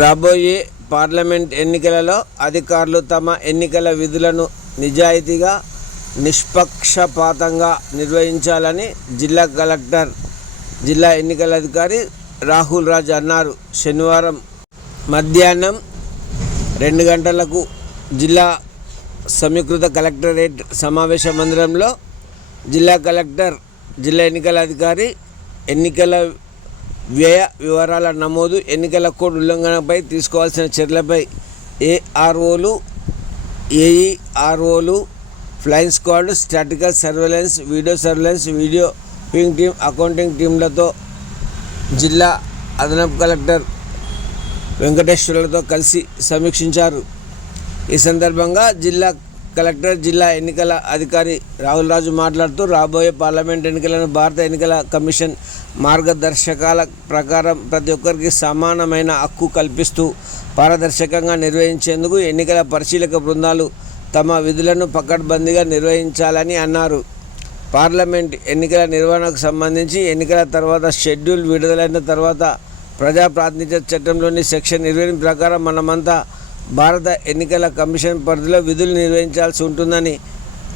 రాబోయే పార్లమెంట్ ఎన్నికలలో అధికారులు తమ ఎన్నికల విధులను నిజాయితీగా నిష్పక్షపాతంగా నిర్వహించాలని జిల్లా కలెక్టర్ జిల్లా ఎన్నికల అధికారి రాహుల్ రాజ్ అన్నారు. శనివారం మధ్యాహ్నం రెండు గంటలకు జిల్లా సమీకృత కలెక్టరేట్ సమావేశ మందిరంలో జిల్లా కలెక్టర్ జిల్లా ఎన్నికల అధికారి ఎన్నికల వ్యయ వివరాల నమోదు ఎన్నికల కోడ్ ఉల్లంఘనపై తీసుకోవాల్సిన చర్యలపై ఏఆర్ఓలు ఏఈఆర్ఓలు flying squad statical surveillance video surveillance video ping team accounting టీంలతో జిల్లా అదనపు కలెక్టర్ వెంకటేశ్వర్లతో కలిసి సమీక్షించారు. ఈ సందర్భంగా జిల్లా కలెక్టర్ జిల్లా ఎన్నికల అధికారి రాహుల్ రాజు మాట్లాడుతూ రాబోయే పార్లమెంట్ ఎన్నికలను భారత ఎన్నికల కమిషన్ మార్గదర్శకాల ప్రకారం ప్రతి ఒక్కరికి సమానమైన హక్కు కల్పిస్తూ పారదర్శకంగా నిర్వహించేందుకు ఎన్నికల పరిశీలక బృందాలు తమ విధులను పకడ్బందీగా నిర్వహించాలని అన్నారు. పార్లమెంట్ ఎన్నికల నిర్వహణకు సంబంధించి ఎన్నికల తర్వాత షెడ్యూల్ విడుదలైన తర్వాత ప్రజా ప్రాతినిధ్య చట్టంలోని సెక్షన్ ఇరవై ప్రకారం మనమంతా భారత ఎన్నికల కమిషన్ పరిధిలో విధులు నిర్వహించాల్సి ఉంటుందని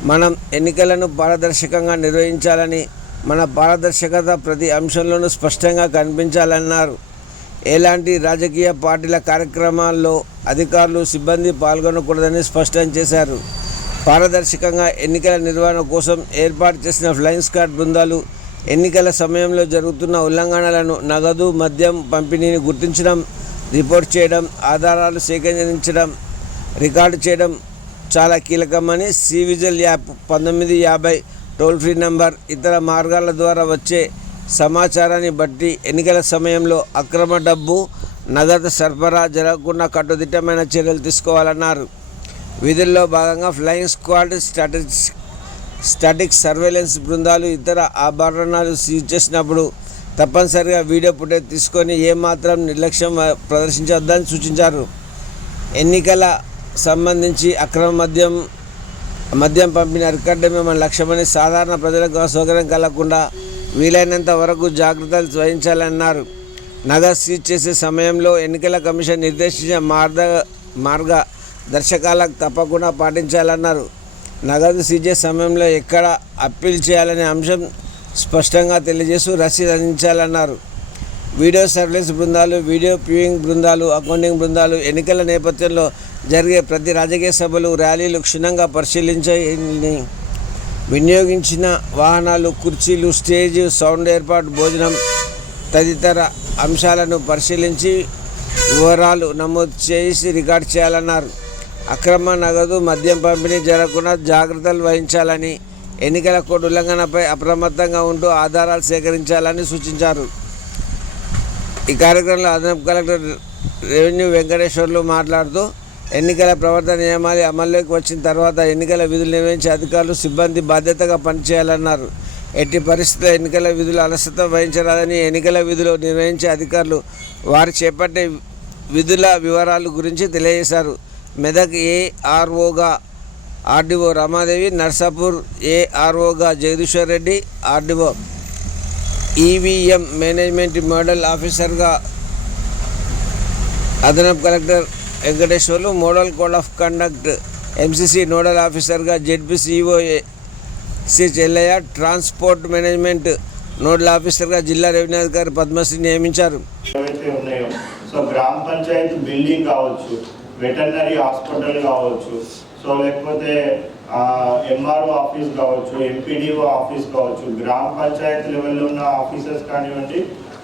మనం ఎన్నికలను పారదర్శకంగా నిర్వహించాలని మన పారదర్శకత ప్రతి అంశంలోనూ స్పష్టంగా కనిపించాలన్నారు. ఎలాంటి రాజకీయ పార్టీల కార్యక్రమాల్లో అధికారులు సిబ్బంది పాల్గొనకూడదని స్పష్టం చేశారు. పారదర్శకంగా ఎన్నికల నిర్వహణ కోసం ఏర్పాటు చేసిన ఫ్లయింగ్ స్క్వాడ్ బృందాలు ఎన్నికల సమయంలో జరుగుతున్న ఉల్లంఘనలను నగదు మద్యం పంపిణీని గుర్తించడం రిపోర్ట్ చేయడం ఆధారాలు సేకరించడం రికార్డు చేయడం చాలా కీలకమని సివిజిల్ యాప్ పంతొమ్మిది యాభై టోల్ ఫ్రీ నంబర్ ఇతర మార్గాల ద్వారా వచ్చే సమాచారాన్ని బట్టి ఎన్నికల సమయంలో అక్రమ డబ్బు నగదు సరఫరా జరగకుండా కట్టుదిట్టమైన చర్యలు తీసుకోవాలన్నారు. విధుల్లో భాగంగా flying squad static static surveillance బృందాలు ఇతర ఆభరణాలు సీజ్ చేసినప్పుడు తప్పనిసరిగా వీడియో ఫుటేజ్ తీసుకొని ఏమాత్రం నిర్లక్ష్యం ప్రదర్శించవద్దని సూచించారు. ఎన్నికల సంబంధించి అక్రమ మద్యం మద్యం పంపిణీ అరికట్టడమే మన లక్ష్యమని సాధారణ ప్రజలకు అసౌకర్యం కలగకుండా వీలైనంత వరకు జాగ్రత్తలు వహించాలన్నారు నగదు సీజ్ చేసే సమయంలో ఎన్నికల కమిషన్ నిర్దేశించిన మార్గ మార్గ దర్శకాలకు తప్పకుండా పాటించాలన్నారు. నగదు సీజే చేసే సమయంలో ఎక్కడ అప్పీల్ చేయాలనే అంశం స్పష్టంగా తెలియజేస్తూ రసీదు అందించాలన్నారు. వీడియో సర్వీస్ బృందాలు వీడియో ప్యూయింగ్ బృందాలు అకౌంటింగ్ బృందాలు ఎన్నికల నేపథ్యంలో జరిగే ప్రతి రాజకీయ సభలు ర్యాలీలు క్షుణ్ణంగా పరిశీలించి వినియోగించిన వాహనాలు కుర్చీలు స్టేజ్ సౌండ్ ఏర్పాటు భోజనం తదితర అంశాలను పరిశీలించి వివరాలు నమోదు చేసి రికార్డ్ చేయాలన్నారు. అక్రమ నగదు మద్యం పంపిణీ జరగకుండా జాగ్రత్తలు వహించాలని ఎన్నికల కోడ్ ఉల్లంఘనపై అప్రమత్తంగా ఉంటూ ఆధారాలు సేకరించాలని సూచించారు. ఈ కార్యక్రమంలో అదనపు కలెక్టర్ రెవెన్యూ వెంకటేశ్వర్లు మాట్లాడుతూ ఎన్నికల ప్రవర్తన నియమాలు అమల్లోకి వచ్చిన తర్వాత ఎన్నికల విధులు నిర్వహించే అధికారులు సిబ్బంది బాధ్యతగా పనిచేయాలన్నారు. ఎట్టి పరిస్థితుల్లో ఎన్నికల విధులు అలసత వహించరాదని ఎన్నికల విధులు నిర్వహించే అధికారులు వారు చేపట్టే విధుల వివరాలు గురించి తెలియజేశారు. మెదక్ ఏఆర్ఓగా RDO Ramadevi Narsapur ఏఆర్ఓగా Jagadishwar Reddy RDO EVM management model ఆఫీసర్గా అదనపు collector Venkateswarlu model code of conduct MCC nodal ఆఫీసర్గా ZPCO C Chellaiah transport management nodal ఆఫీసర్గా జిల్లా రెవెన్యూ అధికారి పద్మశ్రీ నియమించారు. సో గ్రామ పంచాయతీ బిల్డింగ్ కావచ్చు వెటర్నరీ హాస్పిటల్ కావచ్చు సో లేకపోతే ఎంఆర్ఓ ఆఫీస్ కావచ్చు ఎంపీడీఓ ఆఫీస్ కావచ్చు గ్రామ పంచాయత్ లెవెల్లో ఉన్న ఆఫీసర్స్ కానివ్వండి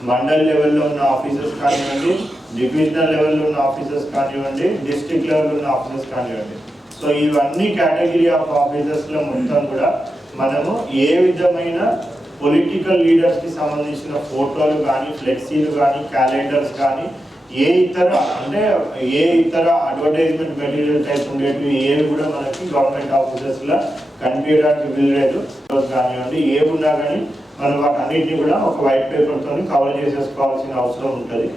మండల్ లెవెల్లో ఉన్న ఆఫీసర్స్ కానివ్వండి డివిజనల్ లెవెల్లో ఉన్న ఆఫీసర్స్ కానివ్వండి డిస్ట్రిక్ట్ లెవెల్లో ఉన్న ఆఫీసర్స్ కానివ్వండి. సో ఇవన్నీ కేటగిరీ ఆఫ్ ఆఫీసర్స్లో మొత్తం కూడా మనము ఏ విధమైన పొలిటికల్ లీడర్స్కి సంబంధించిన ఫోటోలు కానీ ఫ్లెక్సీలు కానీ క్యాలెండర్స్ కానీ ఏ ఇతర అంటే ఏ ఇతర అడ్వర్టైజ్మెంట్ మెటీరియల్ టైప్ ఉండేవి ఏవి కూడా మనకి గవర్నమెంట్ ఆఫీసెస్లో కనిపించడానికి వీల్లేదు. కానివ్వండి ఏ ఉన్నా కానీ మనం వాటి అన్నింటినీ కూడా ఒక వైట్ పేపర్తో కవర్ చేసేసుకోవాల్సిన అవసరం ఉంటుంది.